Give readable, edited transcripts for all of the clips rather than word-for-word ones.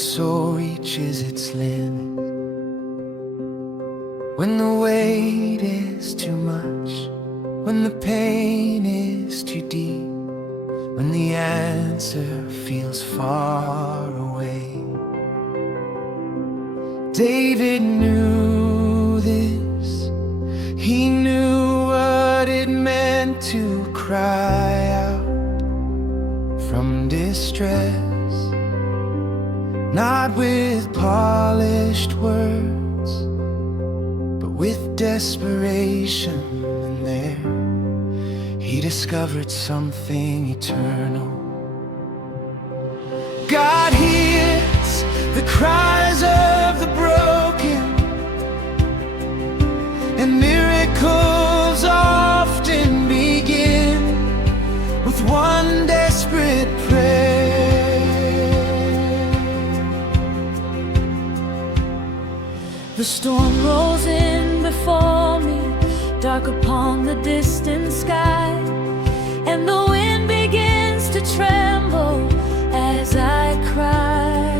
soul reaches its limit, when the weight is too much, when the pain is too deep, when the answer feels far away. David knew this. He knew what it meant to cry out from distress, not with polished words, but with desperation. And there he discovered something eternal. God hears the cries of the broken, and miracles often begin with one desperate prayer. The storm rolls in before me, dark upon the distant sky, and the wind begins to tremble as I cry.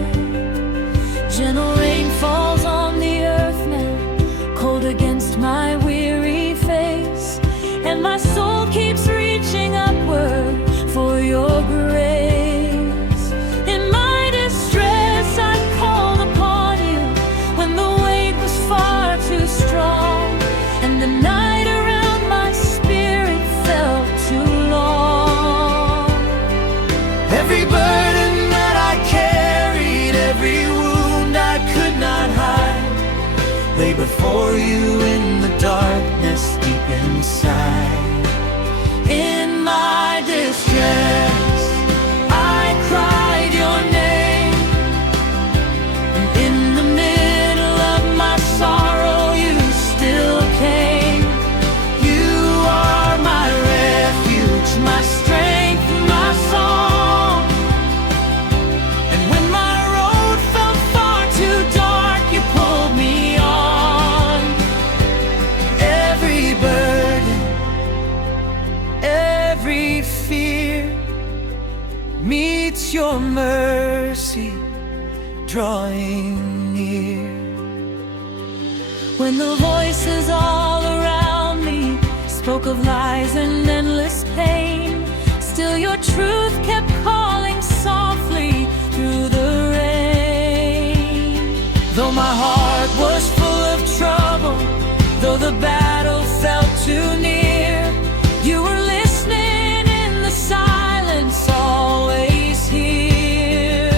Gentle rain falls on the earth now, cold against my weary face, and my soul keeps reaching upward for your grace. In my distress I called upon you when the weight was far too strong, and the night around my spirit felt too long. Every burden that I carried, every wound I could not hide, lay before you in the darkness deep inside. In my distress, I cried your name, and in the middle of my sorrow, you still came. You are my refuge, my strength, my song. And when my road felt far too dark, you pulled me on. Every burden, every fear meets your mercy, drawing near. When the voices all around me spoke of lies and endless pain, still your truth kept calling softly through the rain. Though my heart was full of trouble, though the battle felt too near, you were listening in the silence, always here.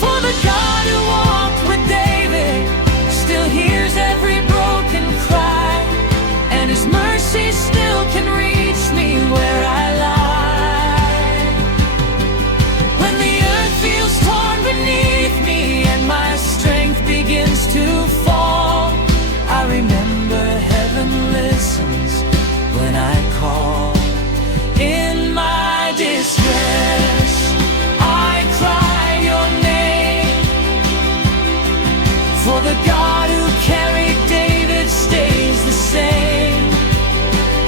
For the God who walked with David still hears every broken cry, and his mercy still can reach me where I lie. When the earth feels torn beneath me and my strength begins to fall, I remember heaven listens when I call. In my distress, I cry your name, for the God who carried David stays the same.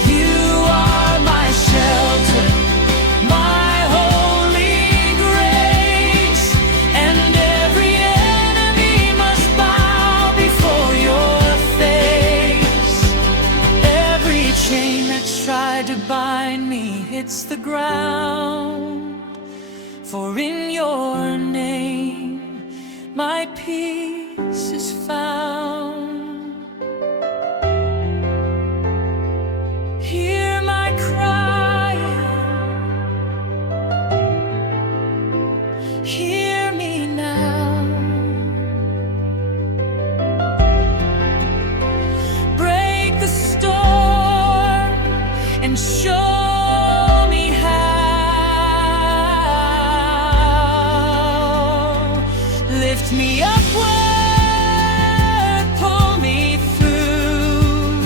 You are my shelter, my holy grace, and every enemy must bow before your face. Every chain that tried to bind me hits the ground, for in your name my peace is found. Hear my crying, hear me now. Break the storm and show me how. Lift me upward, pull me through.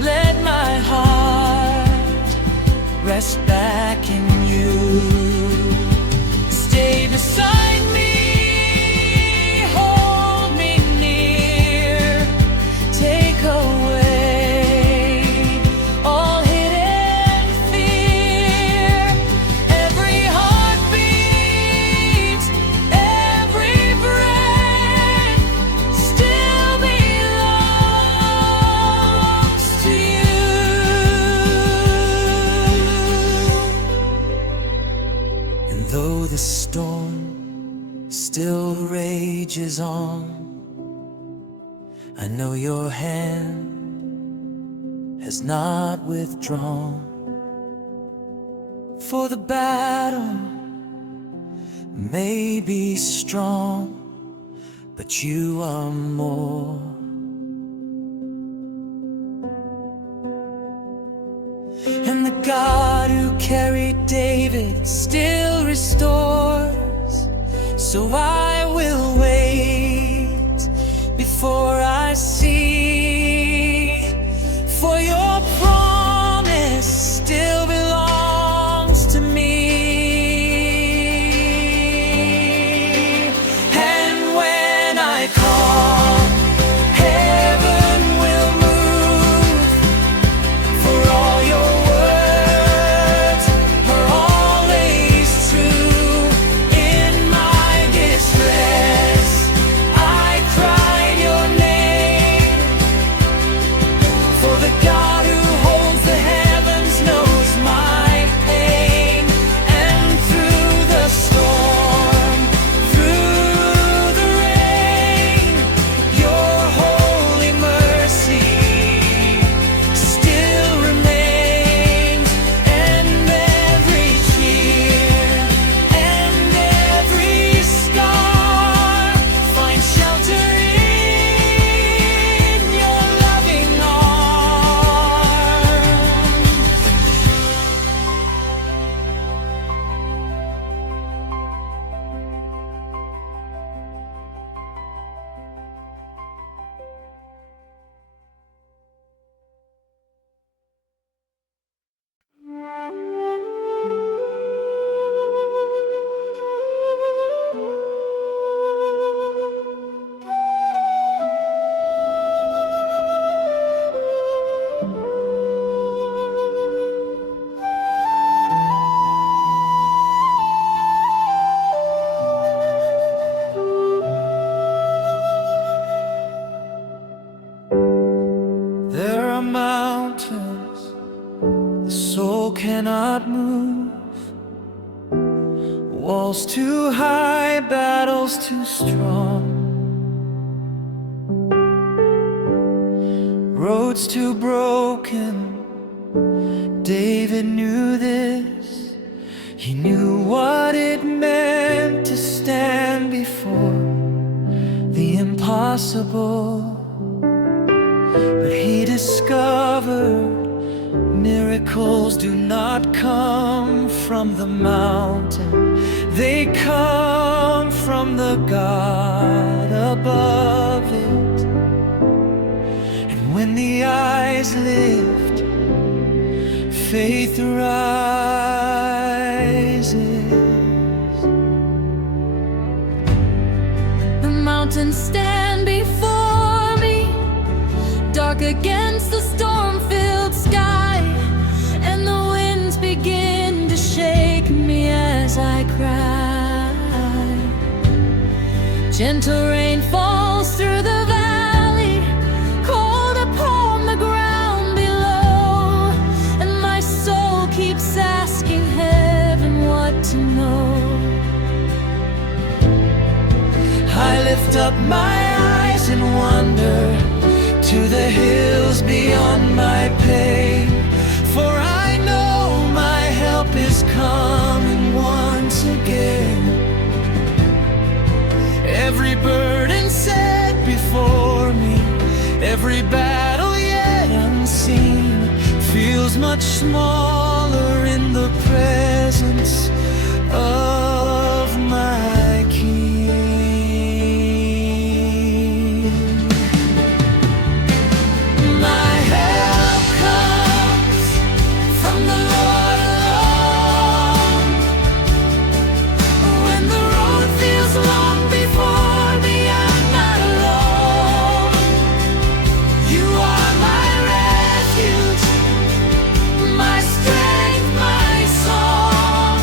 Let my heart rest back in you. Stay beside me, hold me near. Take away all hidden fear. Every heartbeat, every still rages on. I know your hand has not withdrawn. For the battle may be strong, but you are more. And the God who carried David still restores. So I will wait before I see, for your promise still belongs to me. And when I call, heaven will move, for all your words are always true. In my distress, I cried your name, for the God who holds the heavens knows my pain. And through the storm, through the rain, your holy mercy still remains. And every cheer and every scar finds shelter in your loving arms. There are mountains the soul cannot move, walls too high, battles too strong, roads too broken. David knew this. He knew what it meant to stand before the impossible. But he discovered miracles do not come from the mountain. They come from the God above it. And when the eyes lift, faith rises. The mountains stand before me, dark against the storm-filled sky, and the winds begin to shake me as I cry. Gentle rain falls through the valley, cold upon the ground below, and my soul keeps asking heaven what to know. I lift up my eyes and wonder to the hills beyond my pain, for I know my help is coming once again. Every burden set before me, every battle yet unseen, feels much smaller in the presence of my King. My help comes from the Lord alone. When the road feels long before me, I'm not alone. You are my refuge, my strength, my song.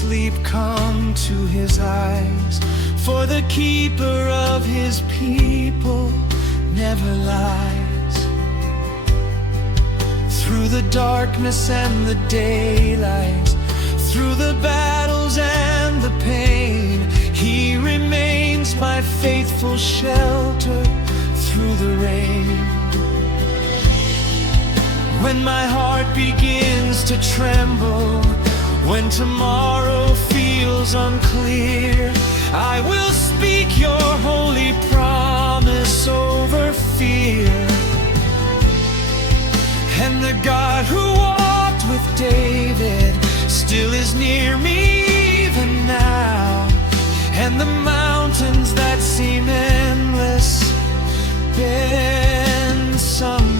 sleep come to his eyes. For the keeper of his people never lies. Through the darkness and the daylight, through the battles and the pain, he remains my faithful shelter through the rain. When my heart begins to tremble, when tomorrow feels unclear, I will speak your holy promise over fear. And the God who walked with David still is near me even now. And the mountains that seem endless bend somehow.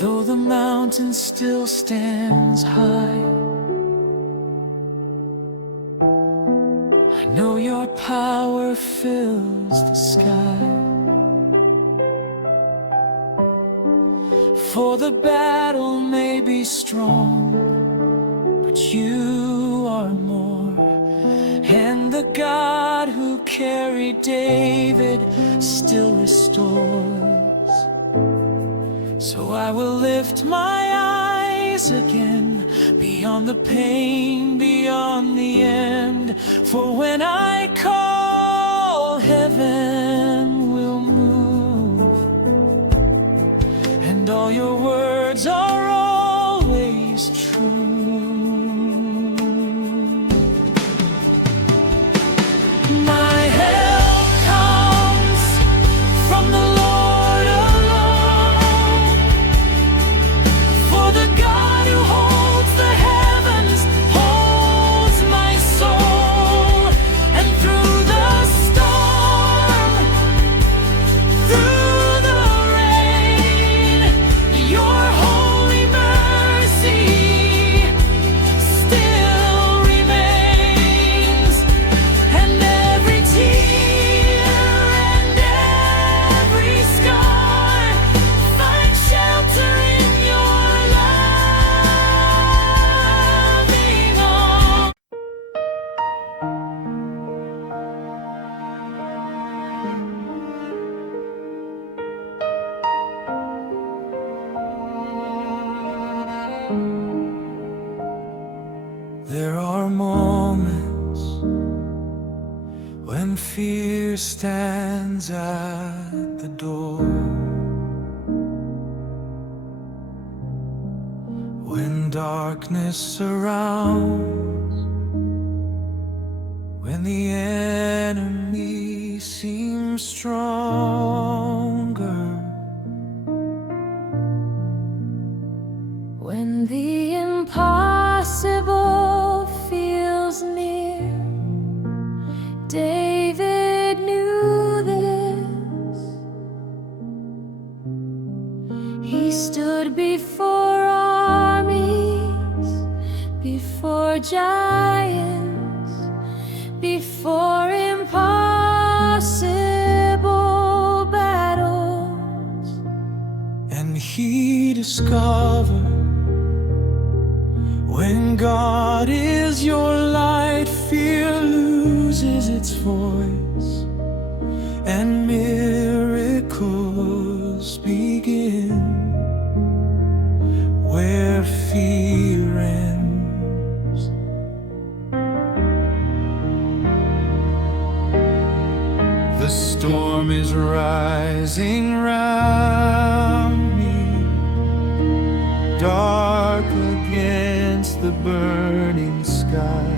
Though the mountain still stands high, I know your power fills the sky. For the battle may be strong, but you are more. And the God who carried David still restores. So I will lift my eyes again, beyond the pain, beyond the end. For when I call, heaven will move, and all your words are always true. My help comes from the Lord alone. For the God who holds the heavens holds my soul. And through the storm, through the rain, your holy mercy still remains. And every tear and every scar find shelter in your loving arms. There are moments when fear stands at the door, darkness surrounds, when the enemy seems stronger, when the impossible feels near. David knew this. He stood before armies, before giants, before impossible battles, and he discovered, when God is your light, fear loses its voice, and miracles begin where fear ends. The storm is rising round me, dark against the burning sky,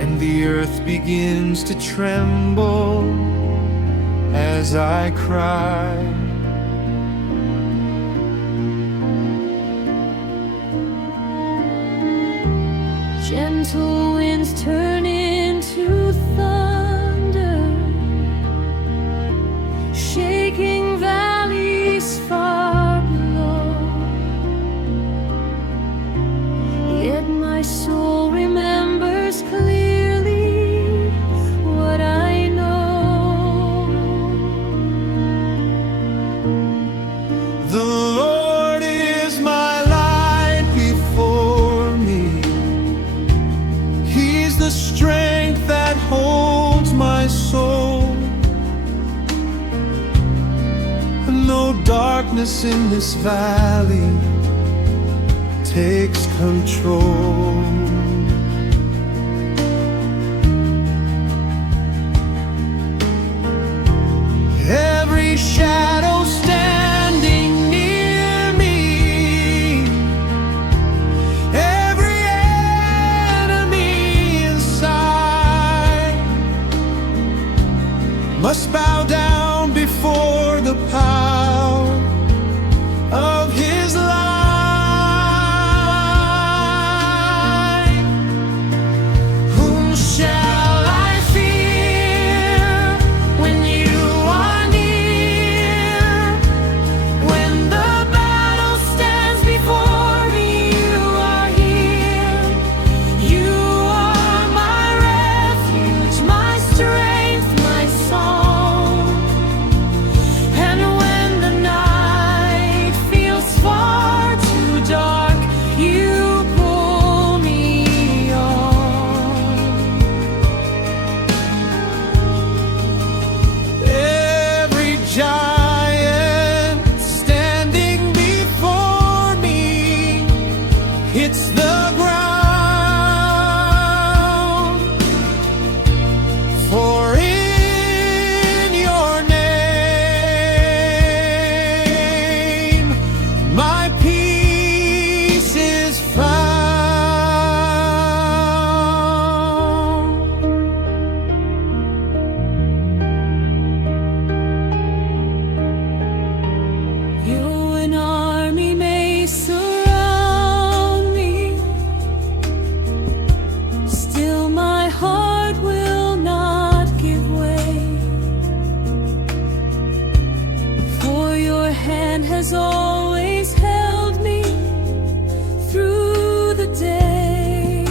and the earth begins to tremble as I cry. Gentle winds turn into thunder, shaking valleys far below. Yet my soul remembers clearly what I know. The Lord is my light before me. He's the strength that holds my soul. No darkness in this valley takes control. Every shadow standing near me, every enemy inside, must bow down before the power of His light. Whom shall I fear when you are near? When the battle stands before me, you are here. You are my refuge, my strength, my song. And when the night feels far too dark, you pull me on. Every giant standing before me hits the ground, for in your name my peace is found. Though an army may surround me, still my heart will not give way. For your hand has always held me through the day.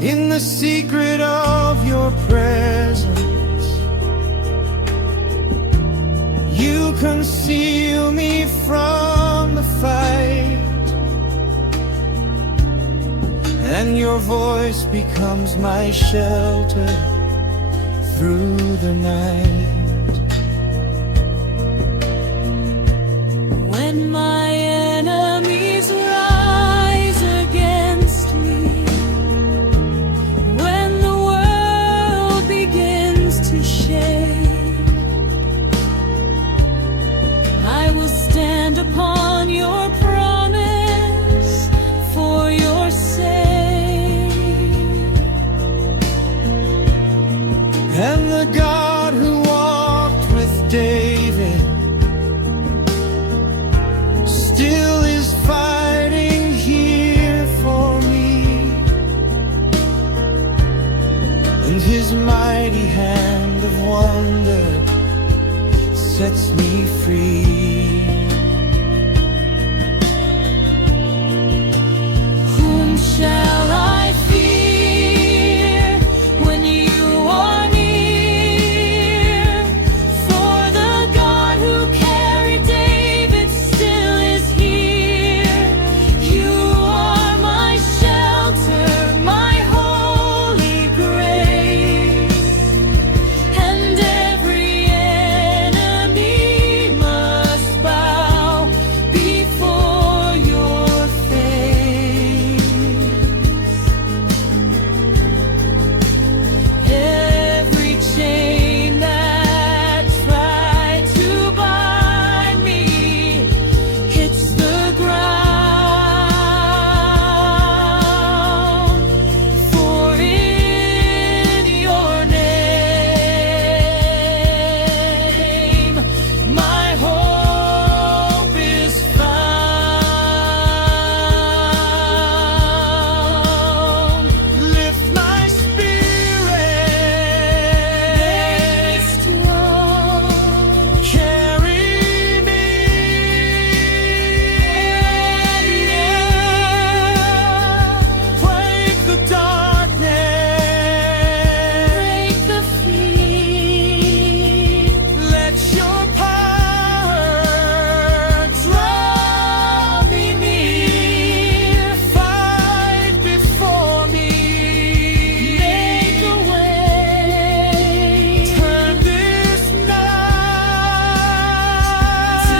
In the secret of your presence, you conceal me from the fight, and your voice becomes my shelter through the night. When my enemies rise against me, when the world begins to shake, And the God who walked with David still is fighting here for me. And his mighty hand of wonder sets me free. Whom shall I fear when you are near? For the God who carried David still is here. You are my shelter, my holy grace, and every enemy must bow before your face. Every chain that tried to bind me hits the ground. For in your name my hope is found. Lift my spirit, Strong. carry me. Break the darkness, Break the fear. let your power draw me near. Fight before me, Make a way. turn this night To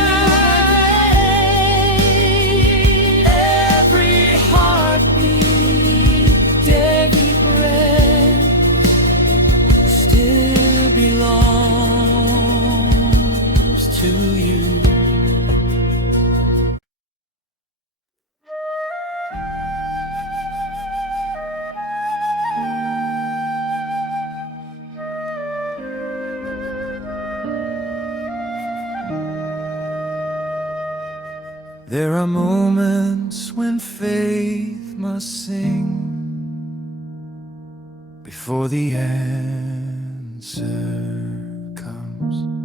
every heartbeat, every breath still belongs to you. There are moments when faith must sing before the answer comes,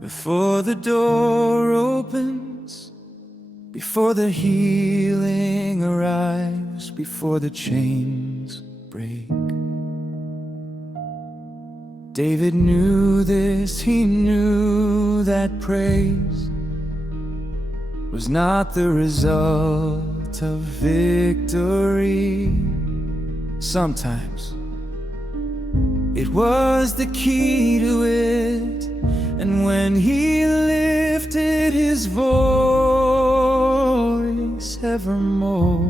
before the door opens, before the healing arrives, before the chains break. David knew this, he knew that praise was not the result of victory. Sometimes it was the key to it, and when he lifted his voice evermore,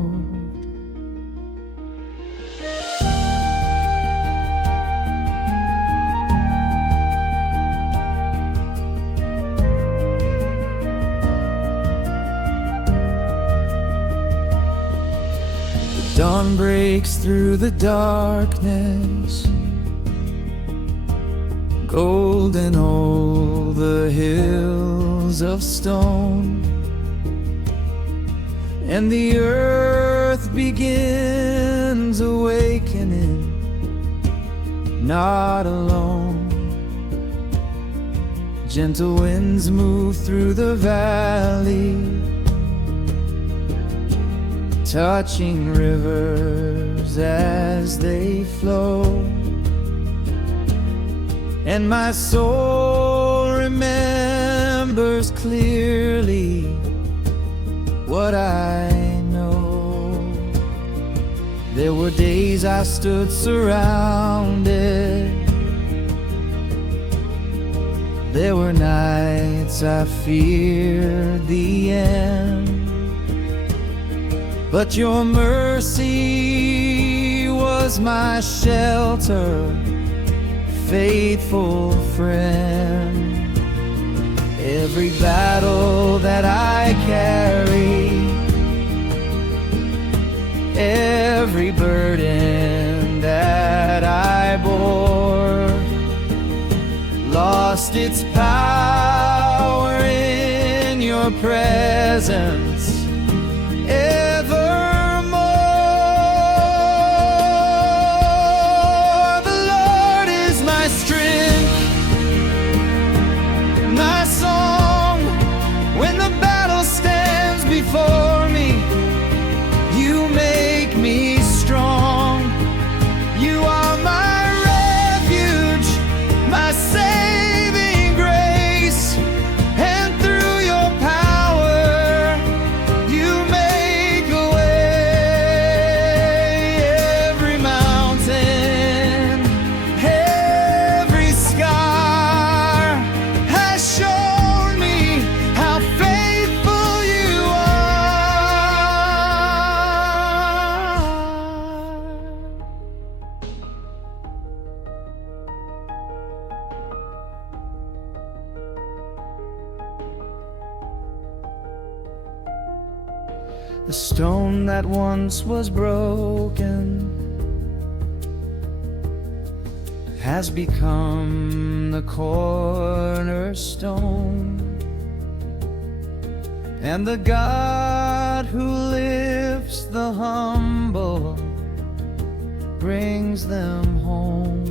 dawn breaks through the darkness, golden all the hills of stone, and the earth begins awakening, not alone. Gentle winds move through the valley, touching rivers as they flow, and my soul remembers clearly what I know. There were days I stood surrounded, there were nights I feared the end, but your mercy was my shelter, faithful friend. Every battle that I carry, every burden that I bore, lost its power in your presence evermore. The Lord is my strength, my song. When the battle stands before me, you make me strong. You are my refuge, my saving grace, and through your power, you make a way. Every mountain, every scar has shown me how faithful you are. The stone that once was broken has become the cornerstone, and the God who lifts the humble brings them home.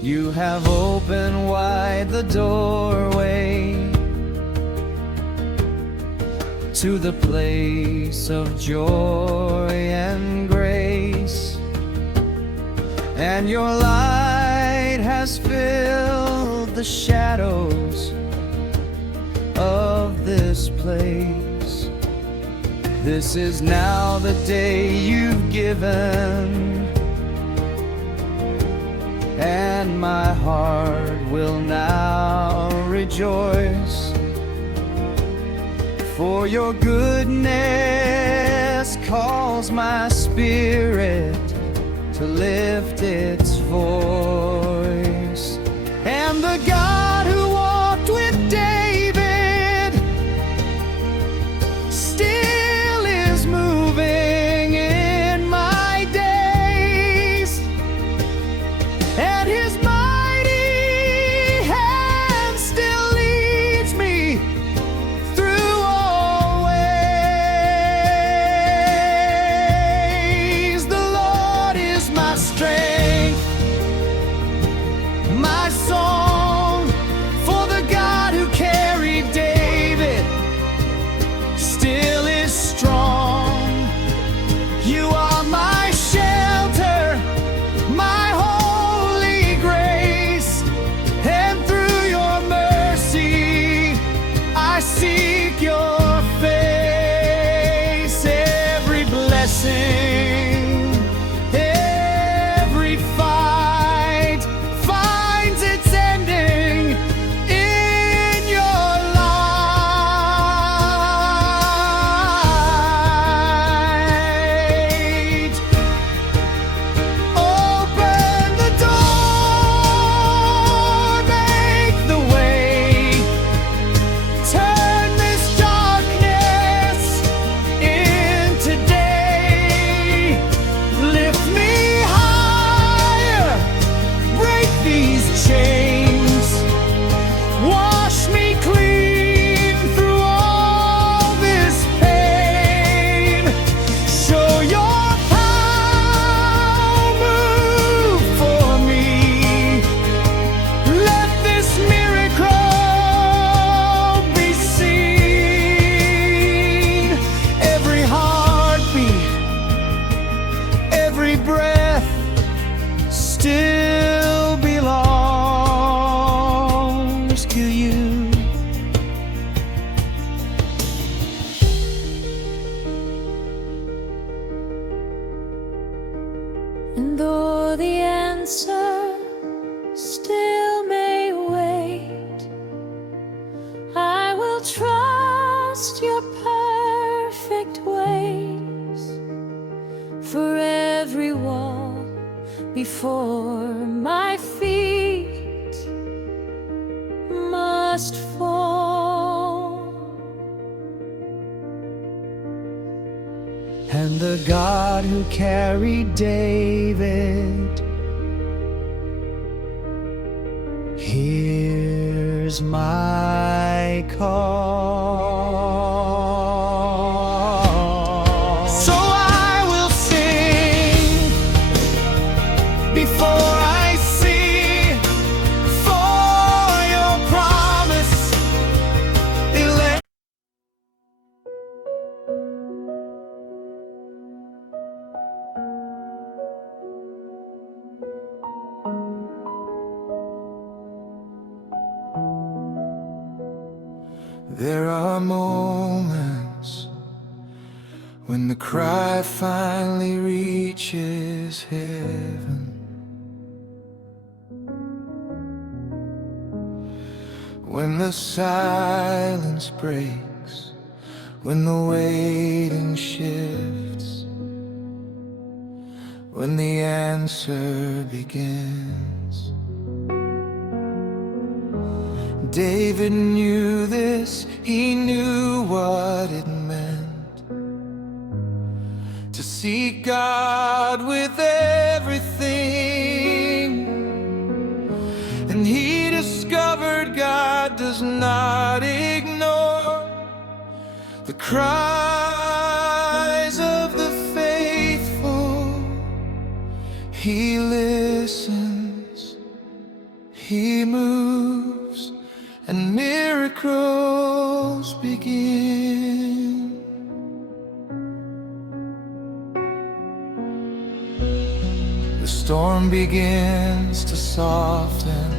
You have opened wide the doorway to the place of joy and grace, and your light has filled the shadows of this place. This is now the day you've given, and my heart will now rejoice. For your goodness calls my spirit to lift its voice. And the God who walked with David still is moving in my days, and his mighty hand still leads me through all ways. The Lord is my strength, my song. For the God who carried David still is strong. You are my shelter, my holy grace, and through your mercy I seek your face. Every blessing, every fight finds its ending in your light. Open the door, make the way, turn this darkness into day. Lift me higher, break these chains, wash me clean through all this pain. Show your power, move for me. Let this miracle be seen. Every heartbeat, every breath still belongs to you. And though the answer still may wait, I will trust your perfect ways. For every wall before my feet must fall. And the God who carried David, he is my call. So I will sing before I see, for your promise. There are moments when the cry finally reaches heaven, when the silence breaks, when the waiting shifts, when the answer begins. David knew this, he knew what it meant to seek God with everything. And he discovered God does not ignore the cries of the faithful. He listens, he moves, and miracles begin. The storm begins to soften,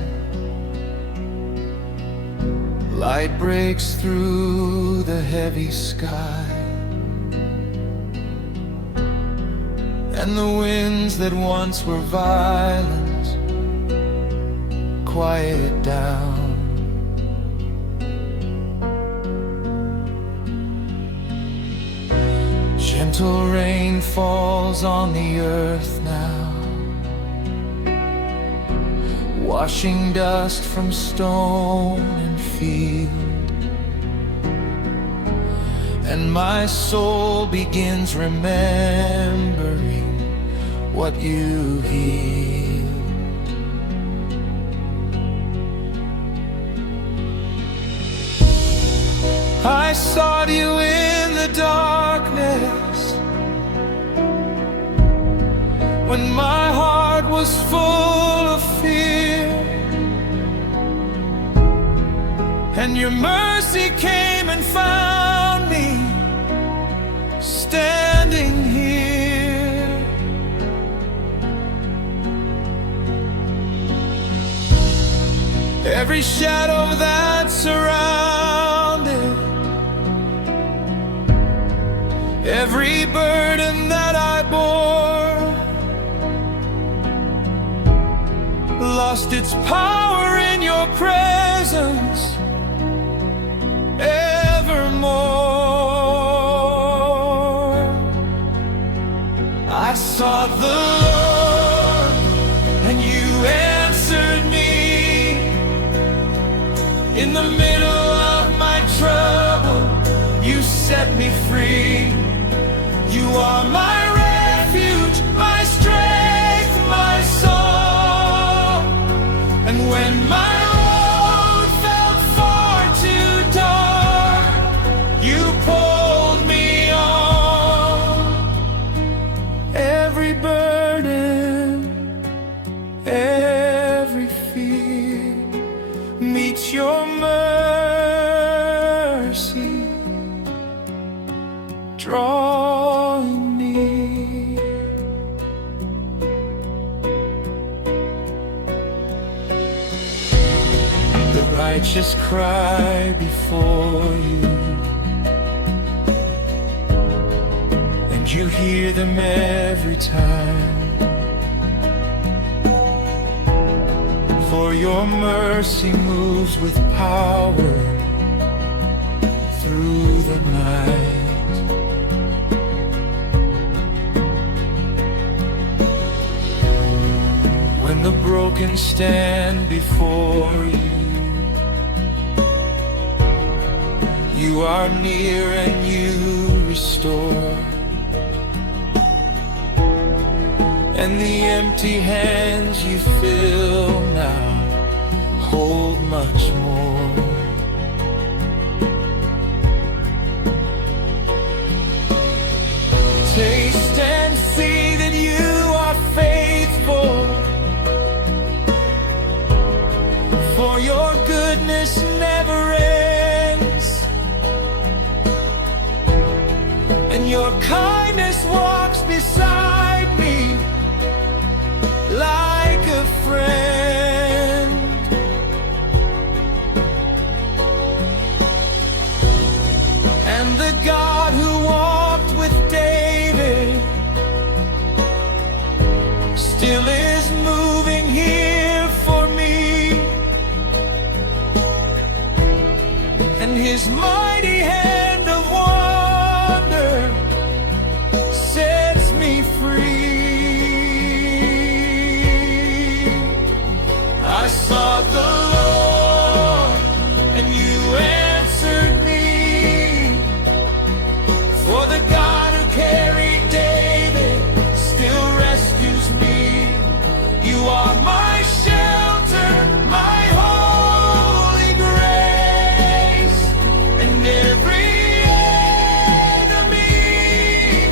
light breaks through the heavy sky, and the winds that once were violent quiet down. Gentle rain falls on the earth now, washing dust from stone and field. And my soul begins remembering what you healed. I sought you in the darkness, when my heart was full of fear, and your mercy came and found me standing here. Every shadow that surrounded, every burden that I bore, lost its power in your presence evermore. I sought the Lord, and you answered me. In the middle of my trouble, you set me free. You are my refuge, my strength, my song. And when my road felt far too dark, you pulled me on. Every burden, every fear meets your mercy, drawing near. The righteous cry before you, and you hear them every time. For your mercy moves with power through the night. When the broken stand before you, you are near and you restore. And the empty hands you fill now hold much more. Taste and see that you are faithful, for your goodness never ends, and your kindness walks beside me like a friend. And the God who walked with David still is moving here for me, and his mighty hand of wonder sets me free. I sought the Lord, and you answered me. For the God who carried David still rescues me. You are my shelter, my holy grace, and every enemy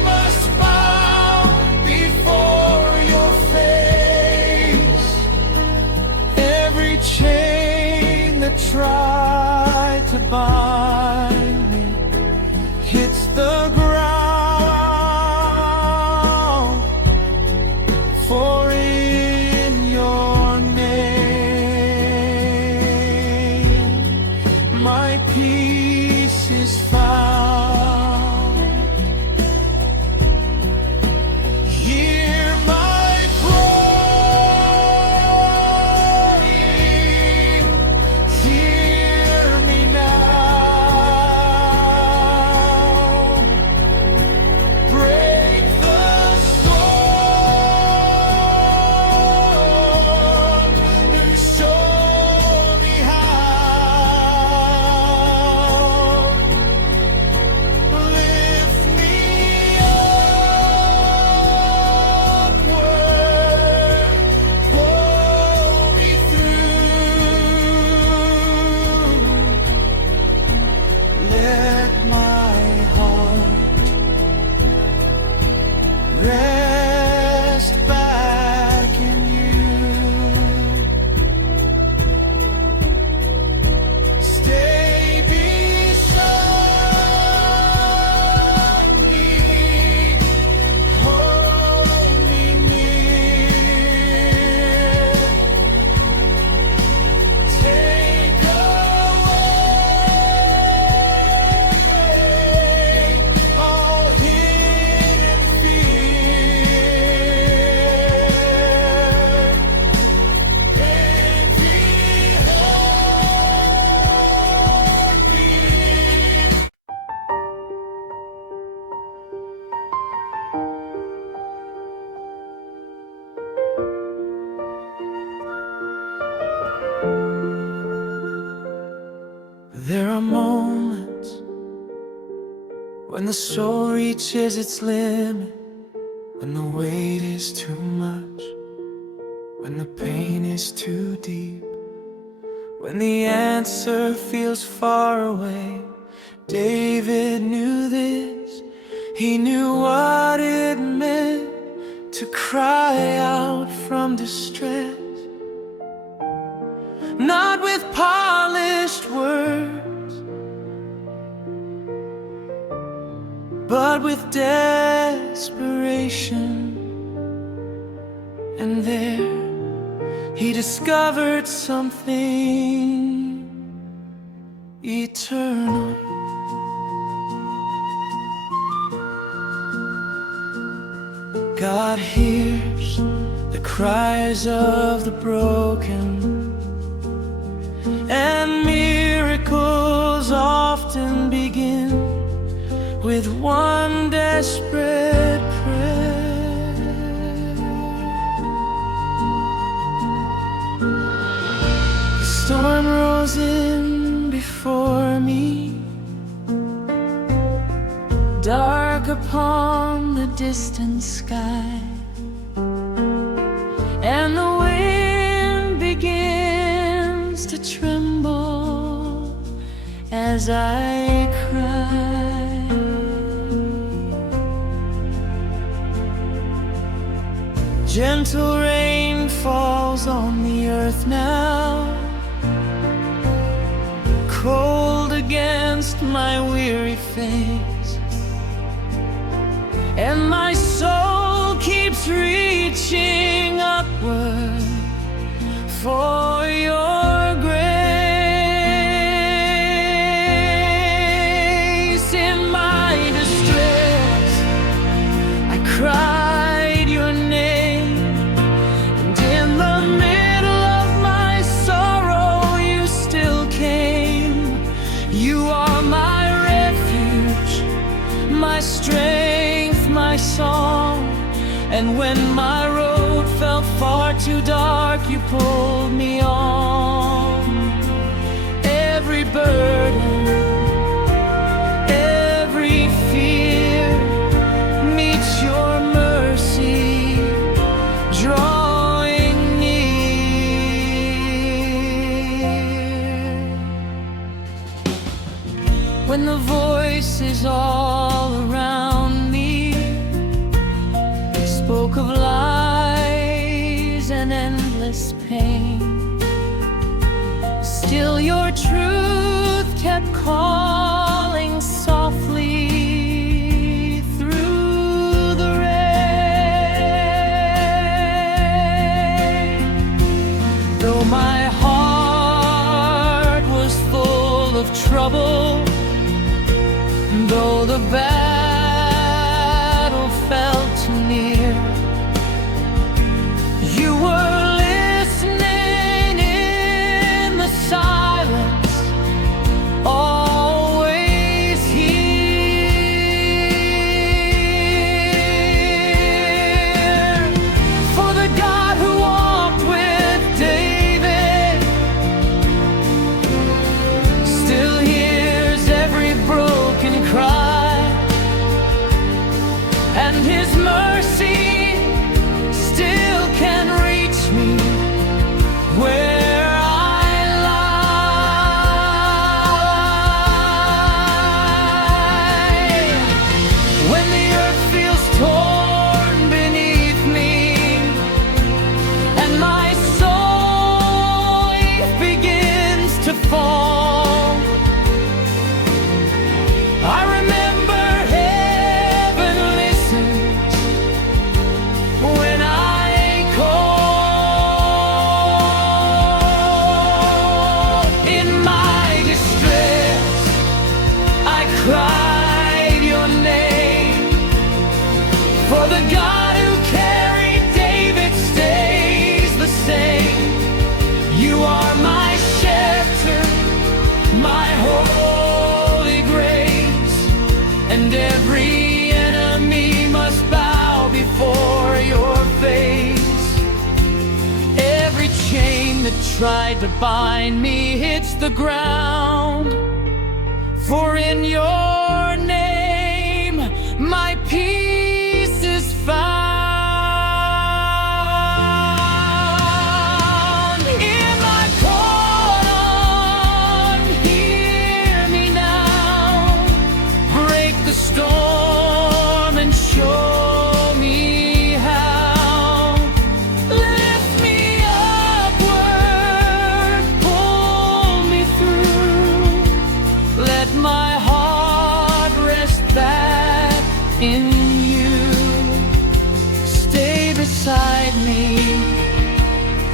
must bow before your face. Every chain that tried to bind me hits the ground, for in your name my peace is found. Hear my praying, hear me now. Break the storm and show me how. Lift me upward, pull me through. Let my heart rest back in you. Stay beside me, hold me near. Take away all hidden fear, and behold me. There are moments when the soul reaches its limit, when the weight is too much, when the pain is too deep, when the answer feels far away. David knew this. He knew what it meant to cry out from distress, not with polished words, but with desperation. And there he discovered something eternal. God hears the cries of the broken, and miracles often begin with one desperate prayer. The storm rolls in before me, dark upon the distant sky, and the wind begins to as I cry. Gentle rain falls on the earth now, cold against my weary face, and my soul keeps reaching upward for your grace. In my distress, I cried your name, and in the middle of my sorrow, you still came. You are my refuge, my strength, my song. And when my road felt far too dark, you pulled me on. Every burden, every fear meets your mercy, drawing near. When the voices all around me spoke of lies and endless pain, still your truth kept calling softly through the rain. Though my heart was full of trouble, though the battle felt too near, you were listening in the silence, always here. For the God who walked with David still hears every broken cry, and his mercy still can reach me where I lie. When the earth feels torn beneath me, and my soul begins to fall, I remember heaven listens when I call. In my distress, I cried your name, for the God who carried David stays the same. You are my shelter, my holy grace, and every enemy must bow before your face. Every chain that tried to bind me hits the ground, for in your name my peace is found. In my call on, hear me now. Break the storm and show me how. Lift me upward, pull me through. Let my heart rest back in you. Stay beside me,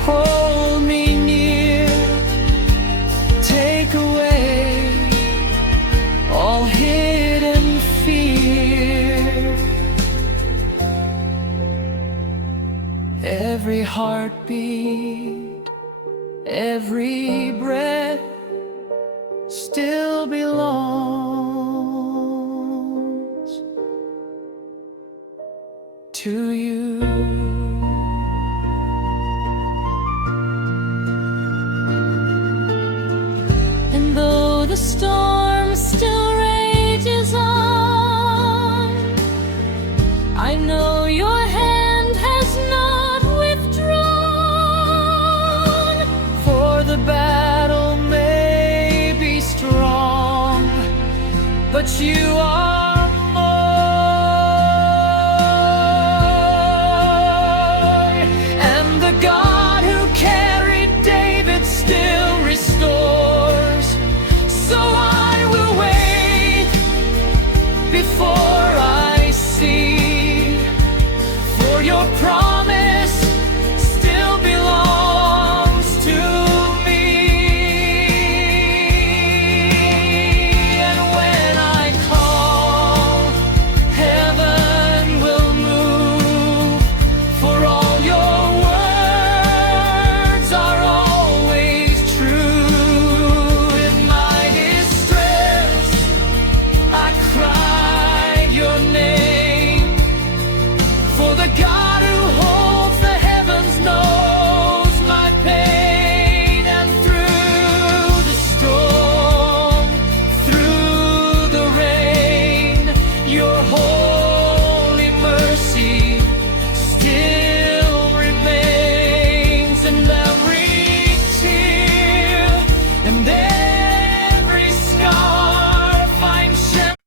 hold me near. Take away all hidden fear. Every heartbeat, every breath still belongs to you. And though the storm still rages on, I know your hand has not withdrawn. For the battle may be strong, but you are more. And the God who carried David still restores. So I will wait before I see, for your promise still belongs to me. And when I call, heaven will move, for all your words are always true. In my distress, I cried your name, for the God who holds the heavens knows my pain. And through the storm, through the rain, your holy mercy still remains. And every tear and every scar finds shelter.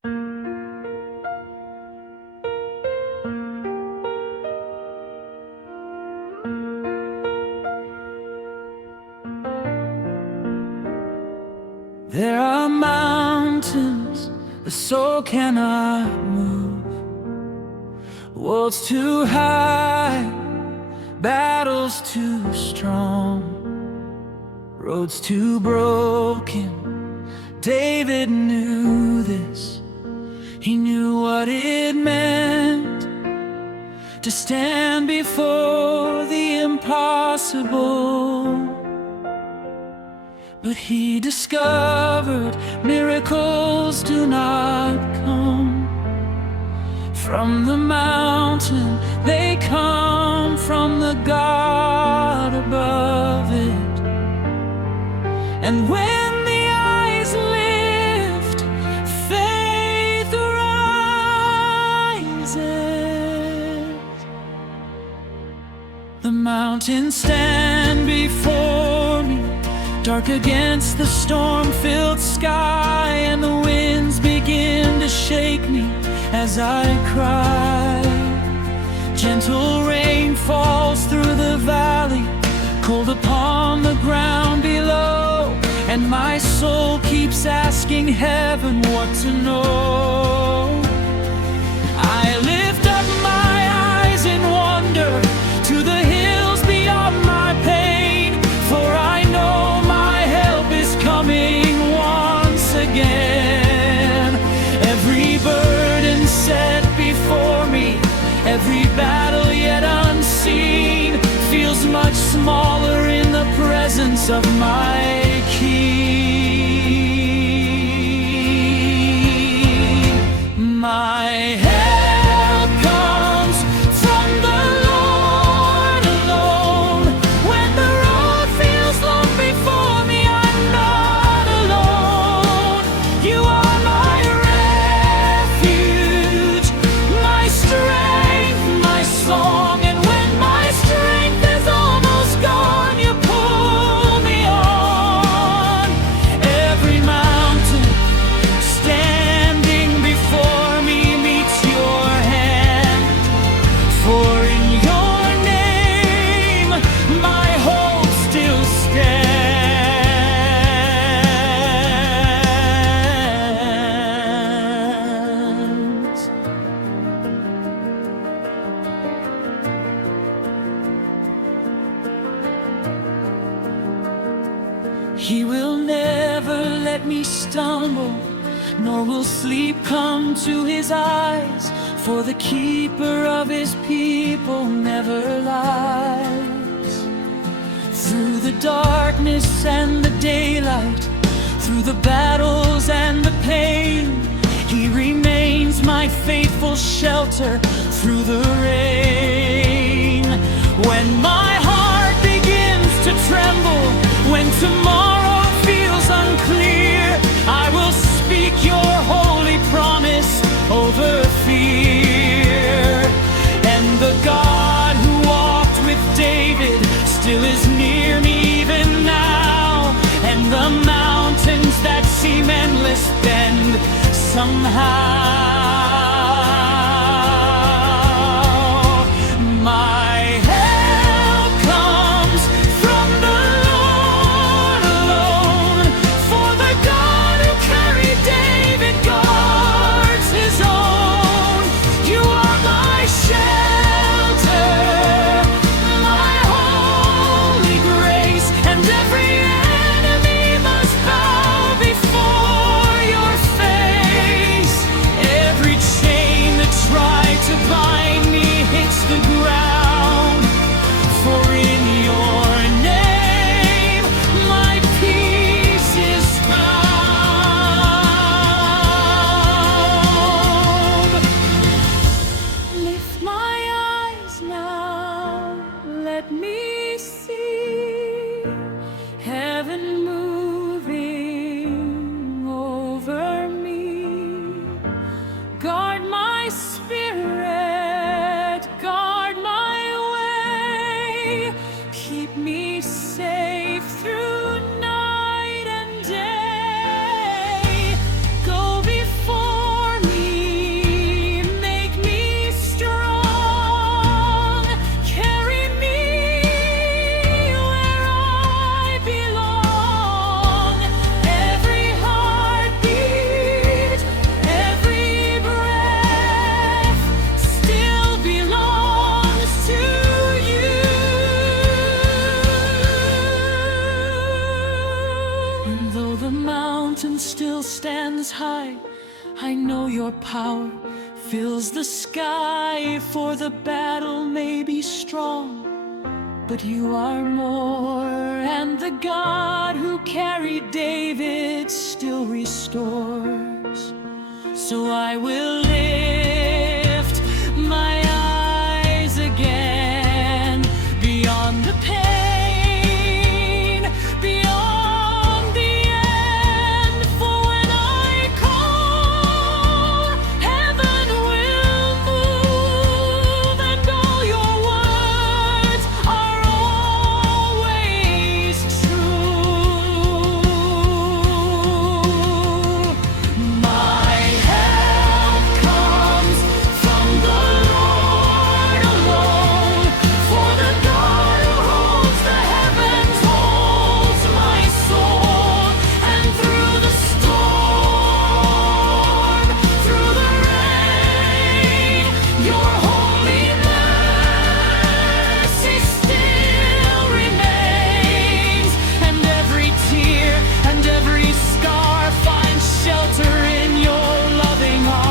There are mountains the soul cannot move, walls too high, battles too strong, roads too broken. David knew this. He knew what it meant to stand before the impossible. But he discovered miracles do not come from the mountain, they come from the God above it. And when the eyes lift, faith rises. The mountains stand before me, dark against the storm-filled sky, and the winds begin to shake me as I cry. Gentle rain falls through the valley, cold upon the ground below, and my soul keeps asking heaven what to know. I lift up my eyes in wonder to the hills beyond my pain, for I know my help is coming once again. Every burden set before me, every battle yet unseen, feels much smaller in the presence of my King. My help comes from the Lord alone. When the road feels long before me, I'm not alone. You are my refuge, my strength, my song. And when my strength is almost gone, you pull me on. Every mountain standing before me meets your hand, for in your name my hope still stands. He will never let me stumble, nor will sleep come to his eyes, for the keeper of his people never lies. Through the darkness and the daylight, through the battles and the pain, he remains my faithful shelter through the rain. When my heart begins to tremble, when tomorrow feels unclear, I will speak your holy promise over fear. And the God who walked with David still is near me even now, and the mountains that seem endless bend somehow. My help comes from the Lord alone, for the God who carried David guards his own. You are my shelter, my holy grace, and every enemy must bow before your face. Every chain that tried to bind me hits the ground, for in your name my peace is found. Lift my eyes now, let me see heaven moving over me. Guard my spirit, guard my way, keep me safe through night and day. Go before me, make me strong, carry me where I belong. Every heartbeat, every breath still belongs to you. And though the mountain still stands high, I know your power fills the sky. For the battle may be strong, but you are more, and the God who carried David still restores. So I will lift my eyes again beyond the pain, beyond the end. For when I call, heaven will move, and all your words are always true. My help comes from the Lord alone, for the God who holds the heavens holds my soul. And through the storm, through the rain, your holy mercy still remains. And every tear and every scar finds shelter in your loving arms.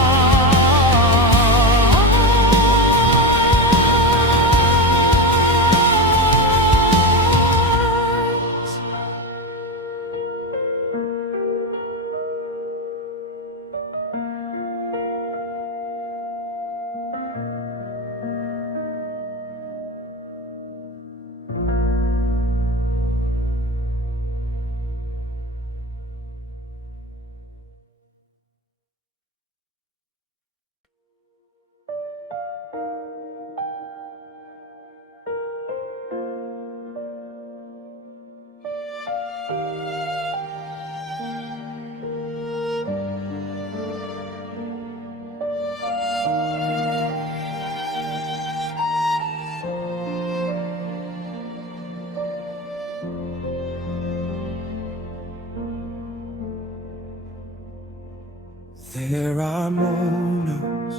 There are moments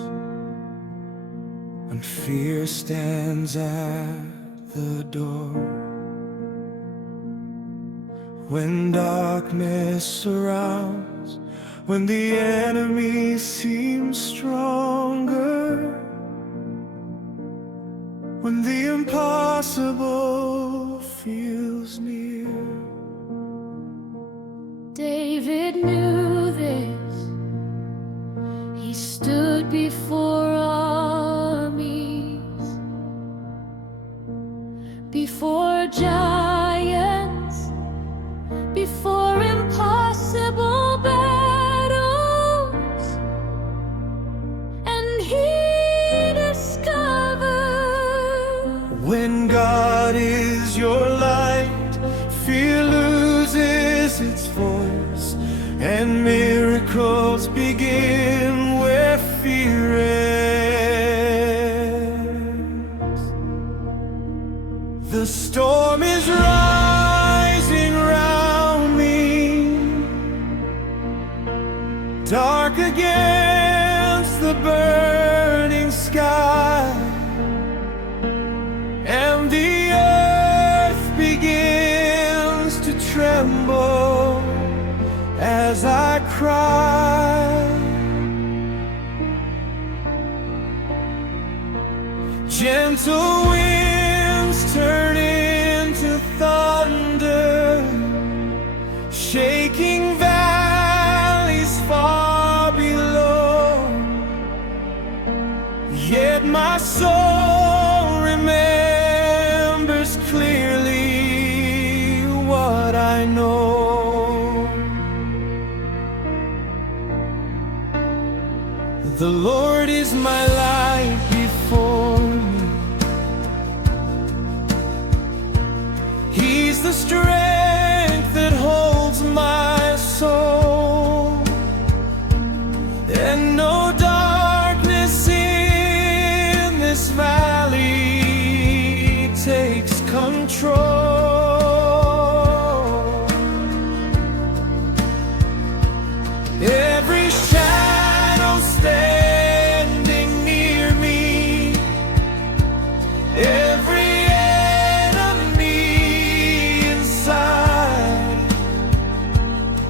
when fear stands at the door, when darkness surrounds, when the enemy seems stronger, when the impossible feels near. David knew this. He stood before armies, before giants, before impossible battles, and he discovered When God is your light, fear loses its voice, and miracles begin The storm is rising round me, dark against the burning sky, and the earth begins to tremble as I cry. Gentle winds turn into thunder, shaking valleys far below. Yet my soul remembers clearly what I know. The Lord is my light before me. He's the strength that holds my soul, and no darkness in this valley takes control. Every shadow standing near me, every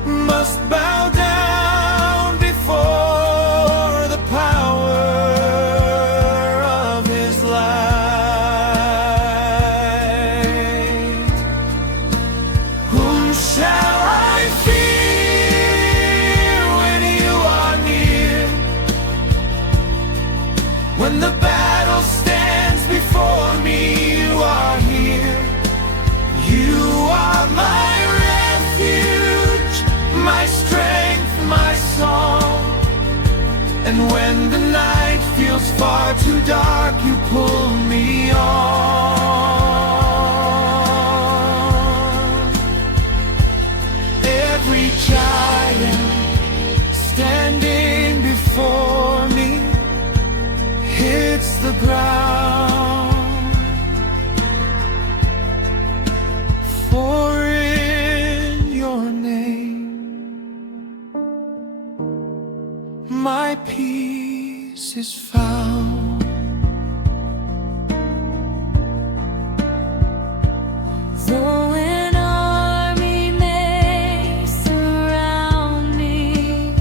must bow down before the power of His light. Whom shall I fear when You are near? When the battle stands before me, You are here. You are my my strength, my song. And when the night feels far too dark, You pull me on. Every giant standing before me hits the ground. For in Your name my peace is found. Though an army may surround me,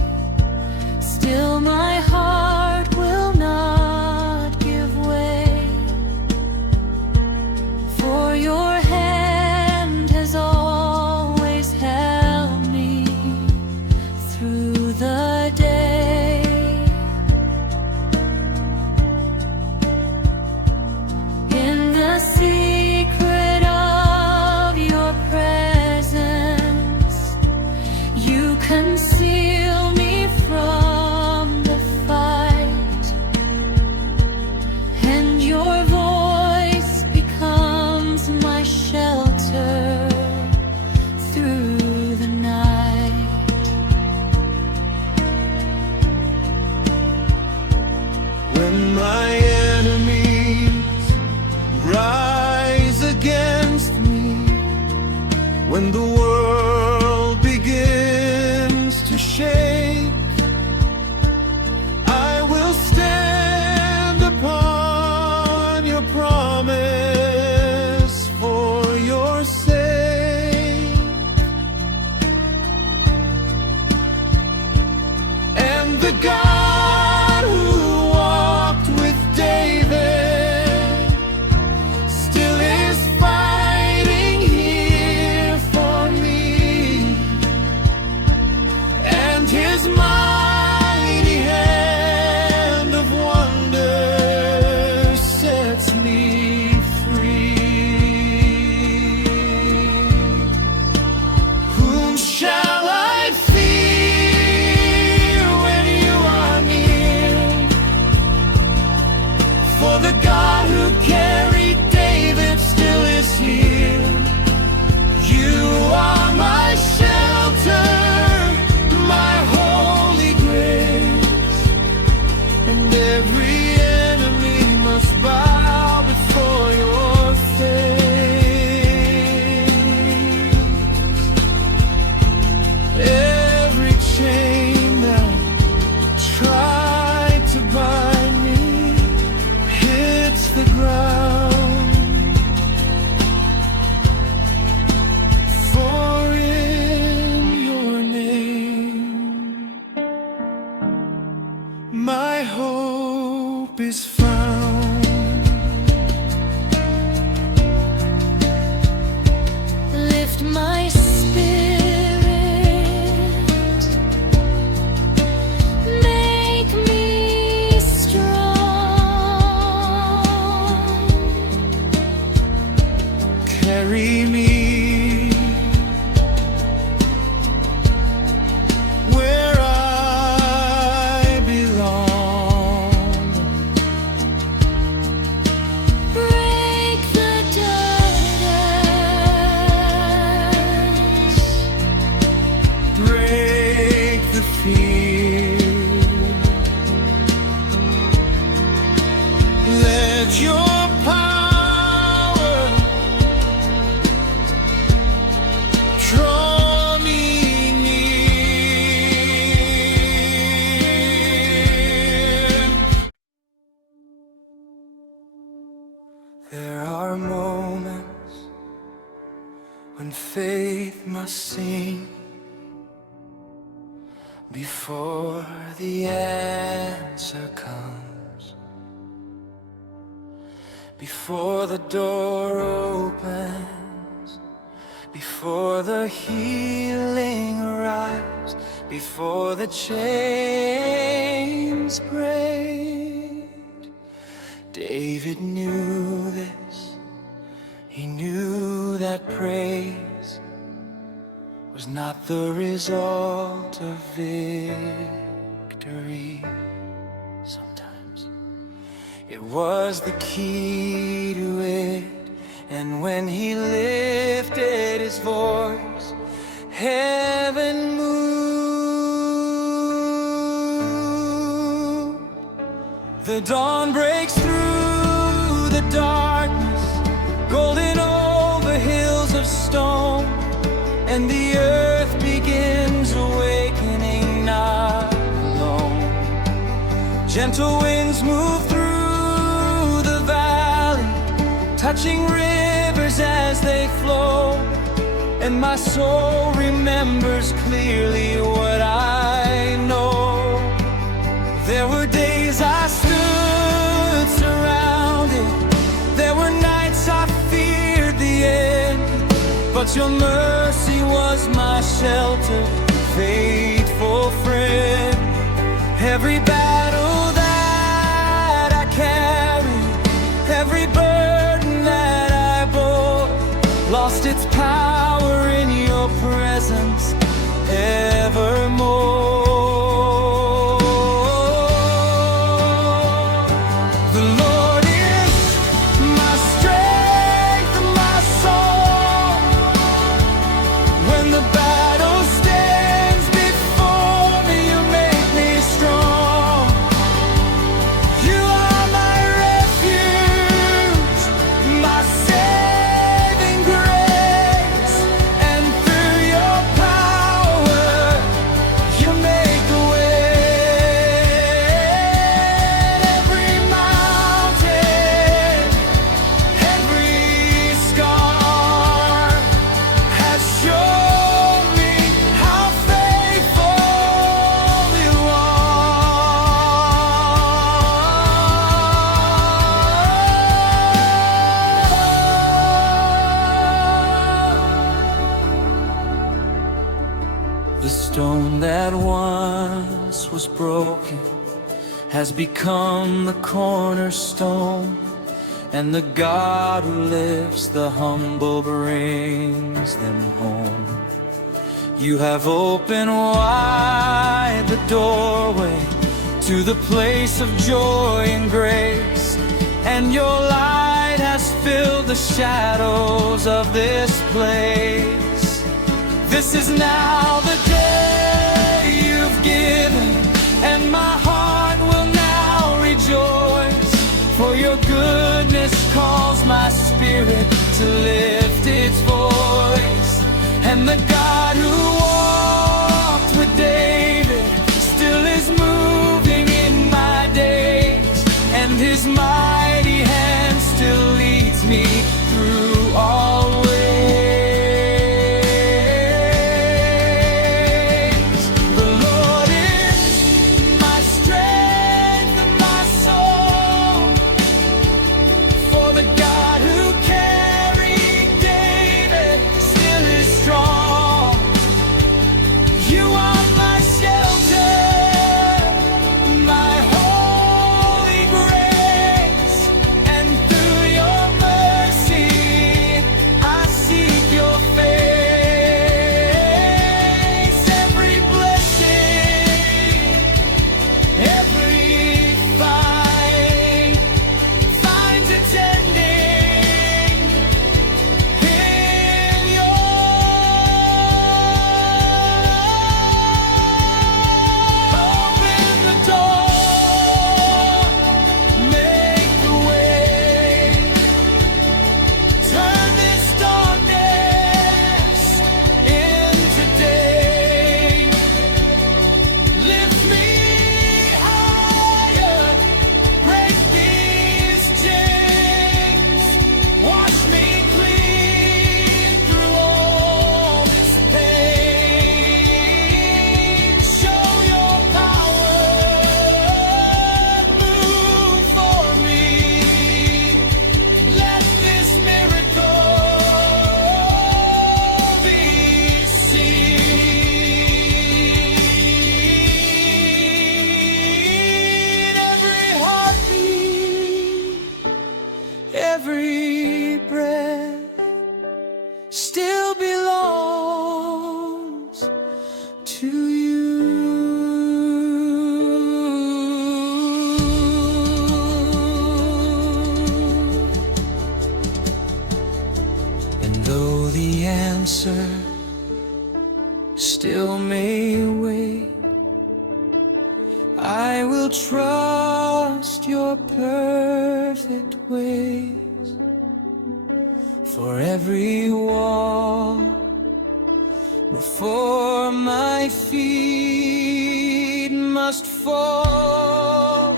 still my heart will not give way. For Your hand has always held me through the day. Secret of Your presence, You conceal me from the fight, and Your voice becomes my shelter through the night. When my enemies rise against me, when the world begins to shake, I will stand upon Your promise for Your sake. And the God who walked with David still is fighting here for me. my spirit, make me strong. Carry me where I belong. Break the darkness, Break the fear. Let your power draw me near. There are moments when faith must sink before the answer comes, before the door opens, before the healing arrives, before the chains break. David knew this. He knew that praise was not the result of victory. Sometimes it was the key to it. And when he lifted his voice, heaven moved. The dawn breaks through the darkness, golden over hills of stone, and the earth begins awakening, not alone. Gentle winds move through the valley, touching rivers as they flow, and my soul remembers clearly what I know. There were days I stood surrounded, there were nights I feared the end, but your mercy was my shelter, faithful friend. Every battle that I carried, every burden that I bore, lost its power in your presence evermore. The Lord is my strength and my song. When the battle stands before me, you make me strong. You are my refuge, my saving grace, and through your power, you make a way. Every mountain, every scar has shown me how faithful you are. The stone that once was broken has become the cornerstone, and the God who lifts the humble brings them home. You have opened wide the doorway to the place of joy and grace, and your light has filled the shadows of this place. This is now the day you've given, and my heart will now rejoice, for your goodness calls my spirit to lift its voice. And the God who walked with David still is moving in my days, and his mighty hand still leads me through all ways. The Lord is my strength and my soul, for the God who carries still belongs to you. And though the answer still may wait, I will trust your perfect ways. For every wall before my feet must fall,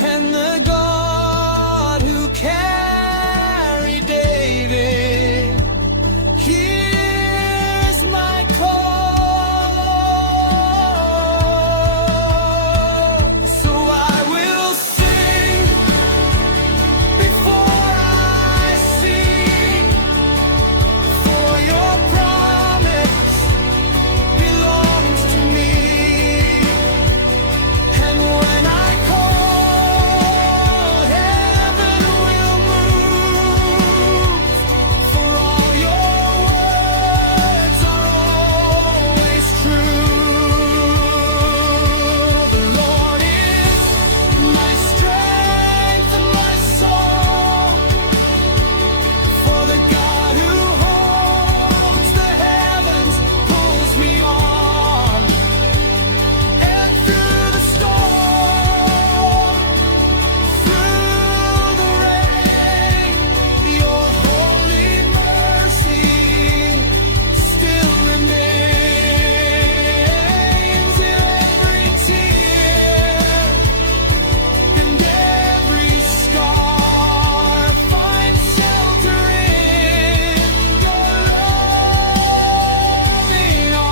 and the God who carried David hears my call. So I will sing before I see, for your promise belongs to me. And when I call, heaven will move, for all your words are always true. The Lord is my strength and my song, for the God who holds the heavens pulls me on. And through the storm, through the rain, your holy mercy still remains. Every tear and every scar finds shelter in your loving arms.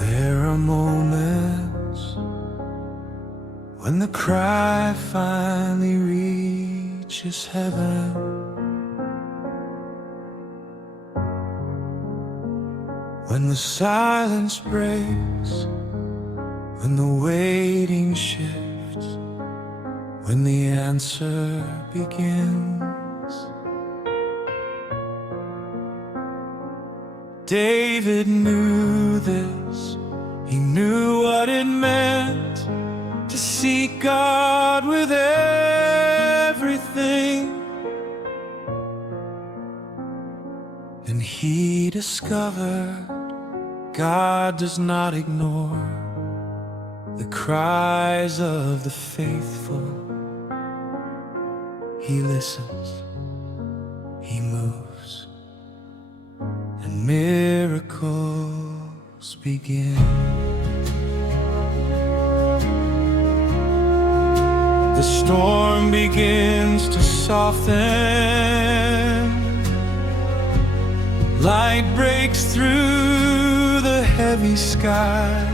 There are moments when the cry finally reaches heaven, when the silence breaks, when the waiting shifts, when the answer begins. David knew this. He knew what it meant to seek God with everything. And he discovered God does not ignore the cries of the faithful. He listens, he moves, and miracles begin. The storm begins to soften, light breaks through the heavy sky,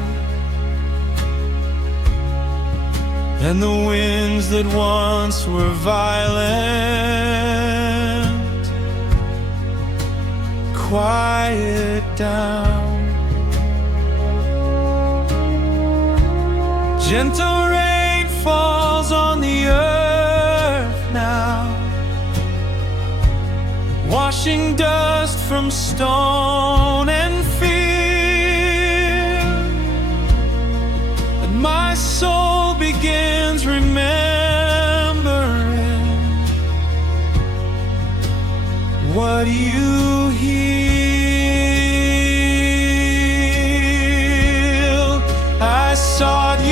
and the winds that once were violent quiet down. Gentle rain falls on the earth now, washing dust from stone and fear, and my soul begins remembering what you healed. I sought you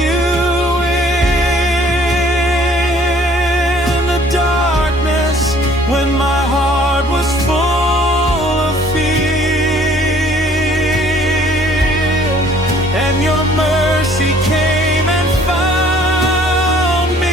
in the darkness when my heart was full of fear, and your mercy came and found me.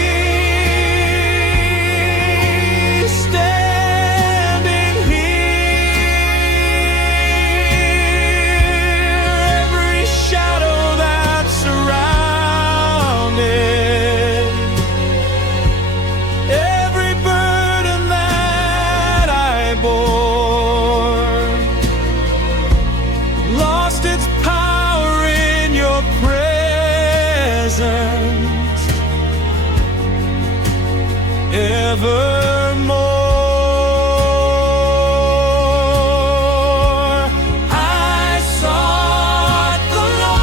forevermore. I sought the Lord,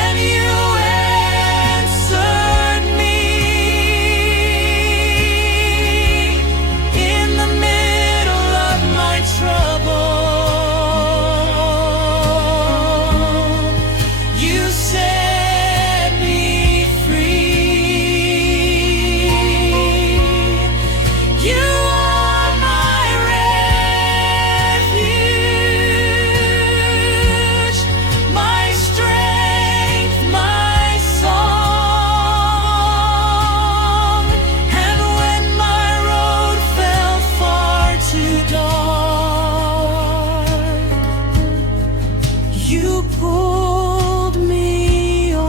and you answered me. In the middle of my trouble, you set me free. You are my refuge, my strength, my song. And when my road fell far too dark, you pulled me on.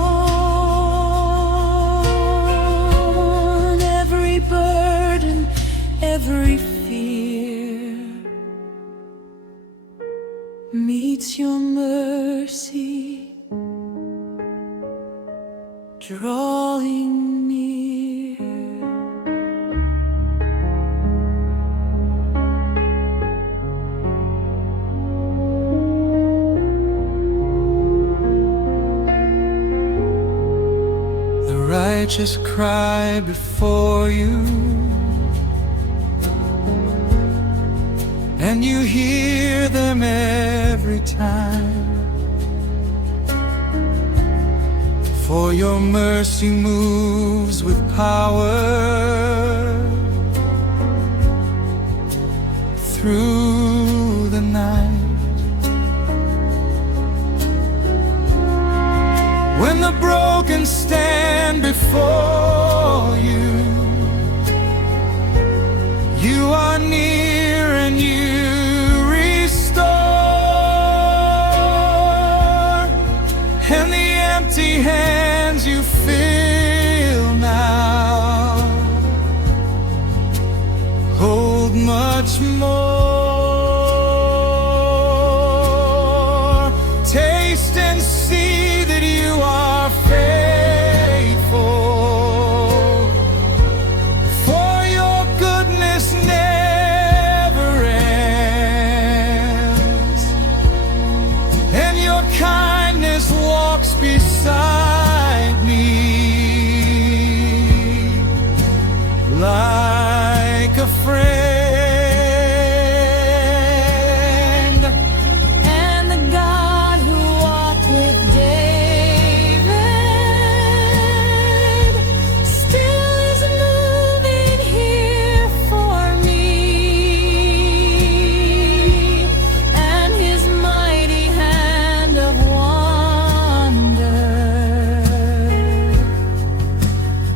Every burden, every fear meets your mercy, drawing near. The righteous cry before you, and you hear them every time. For your mercy moves with power through the night. When the broken stand before you, you are near and you restore. And the empty hands you fill now hold much more. Taste and see that you are faithful, for your goodness never ends, and your kindness walks beside me like a friend. And the God who walked with David still is moving here for me, and his mighty hand of wonder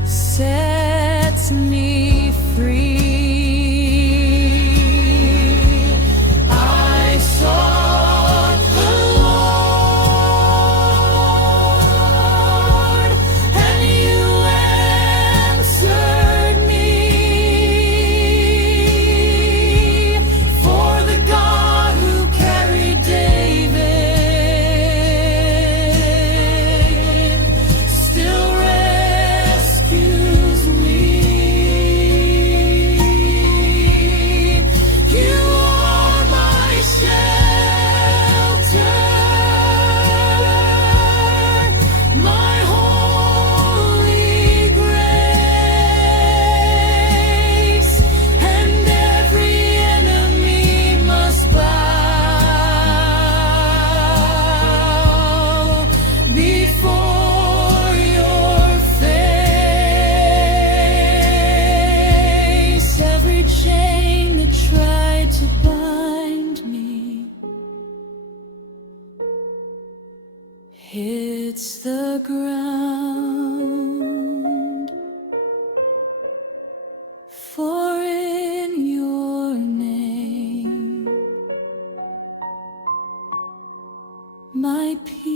sets me free. I sought the Lord, and you answered me. For the God who carried David still rescues me. You are my shelter, my holy grace, and every enemy must bow before your face. Every chain that tried to bind me hits the ground, for in your name my peace